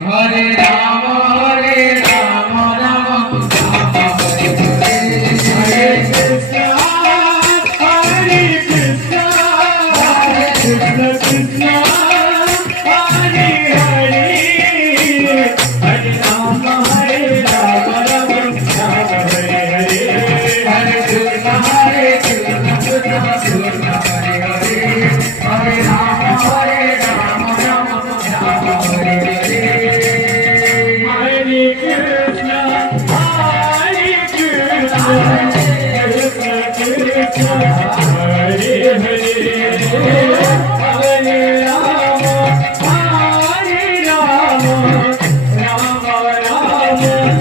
Hare Rama, Rama Hare Hare, Hare Krishna, Hare Krishna, Krishna Krishna, Hare Hare, Hare Rama, Rama Rama Hare Hare, Hare Krishna, Krishna Krishna, Hare Hare, Hare Rama, Rama Rama Hare Hare. Hare Krishna, Hare Krishna, Krishna Krishna, Hare Hare, Hare Rama, Hare Rama, Rama Rama,